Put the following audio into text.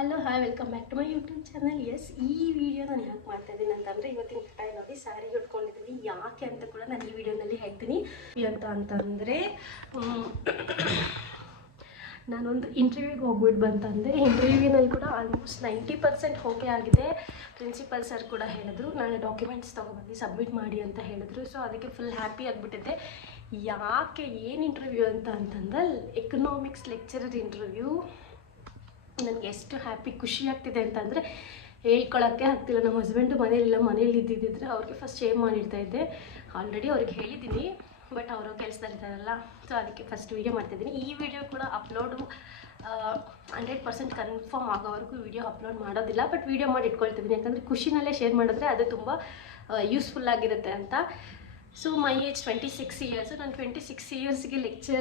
Hello hi welcome back to my YouTube channel. Yes, ಈ video ನಾನು ಯಾಕೆ ಮಾಡ್ತಾ ಇದ್ದೀನಿ ಅಂತಂದರೆ, ಇವತ್ತಿನ ಟೈಮ್ ನೋಡಿ ಸ್ಯಾರಿ ಉಟ್ಕೊಂಡಿದ್ದೀನಿ. ಯಾಕೆ ಅಂತ ಕೂಡ ನಾನು ಈ ವಿಡಿಯೋನಲ್ಲಿ ಹೇಳ್ತೀನಿ. ಅಂತಂದರೆ ನಾನೊಂದು ಇಂಟರ್ವ್ಯೂಗೆ ಹೋಗ್ಬಿಟ್ಟು ಬಂತಂದರೆ, ಇಂಟರ್ವ್ಯೂನಲ್ಲಿ ಕೂಡ ಆಲ್ಮೋಸ್ಟ್ 90% ಓಕೆ ಆಗಿದೆ. ಪ್ರಿನ್ಸಿಪಲ್ ಸರ್ ಕೂಡ ಹೇಳಿದ್ರು, ನಾಳೆ ಡಾಕ್ಯುಮೆಂಟ್ಸ್ ತೊಗೊಬಂದು ಸಬ್ಮಿಟ್ ಮಾಡಿ ಅಂತ ಹೇಳಿದ್ರು. ಸೊ ಅದಕ್ಕೆ ಫುಲ್ ಹ್ಯಾಪಿ ಆಗಿಬಿಟ್ಟಿದೆ. ಯಾಕೆ ಏನು ಇಂಟರ್ವ್ಯೂ ಅಂತಂದರೆ, ಎಕನಾಮಿಕ್ಸ್ ಲೆಕ್ಚರರ್ ಇಂಟರ್ವ್ಯೂ. ನನಗೆ ಎಷ್ಟು ಹ್ಯಾಪಿ ಖುಷಿ ಆಗ್ತಿದೆ ಅಂತಂದರೆ ಹೇಳ್ಕೊಳಕ್ಕೆ ಆಗ್ತಿಲ್ಲ. ನಮ್ಮ ಹಸ್ಬೆಂಡು ಮನೇಲಿ ಇದ್ದಿದ್ದರೆ ಅವ್ರಿಗೆ ಫಸ್ಟ್ ಶೇರ್ ಮಾಡಿರ್ತಾಯಿದ್ದೆ. ಆಲ್ರೆಡಿ ಅವ್ರಿಗೆ ಹೇಳಿದ್ದೀನಿ, ಬಟ್ ಅವರು ಕೆಲಸದಲ್ಲಿದ್ದಾರಲ್ಲ, ಸೊ ಅದಕ್ಕೆ ಫಸ್ಟ್ ವೀಡಿಯೋ ಮಾಡ್ತಾಯಿದ್ದೀನಿ. ಈ ವಿಡಿಯೋ ಕೂಡ ಅಪ್ಲೋಡು 100% ಕನ್ಫರ್ಮ್ ಆಗೋವರೆಗೂ ವಿಡಿಯೋ ಅಪ್ಲೋಡ್ ಮಾಡೋದಿಲ್ಲ, ಬಟ್ ವಿಡಿಯೋ ಮಾಡಿ ಇಟ್ಕೊಳ್ತಿದ್ದೀನಿ. ಯಾಕಂದರೆ ಖುಷಿನಲ್ಲೇ ಶೇರ್ ಮಾಡಿದ್ರೆ ಅದು ತುಂಬ ಯೂಸ್ಫುಲ್ ಆಗಿರುತ್ತೆ ಅಂತ. So my age 26 years. ನಾನು 26 ಇಯರ್ಸ್ಗೆ ಲೆಕ್ಚರ್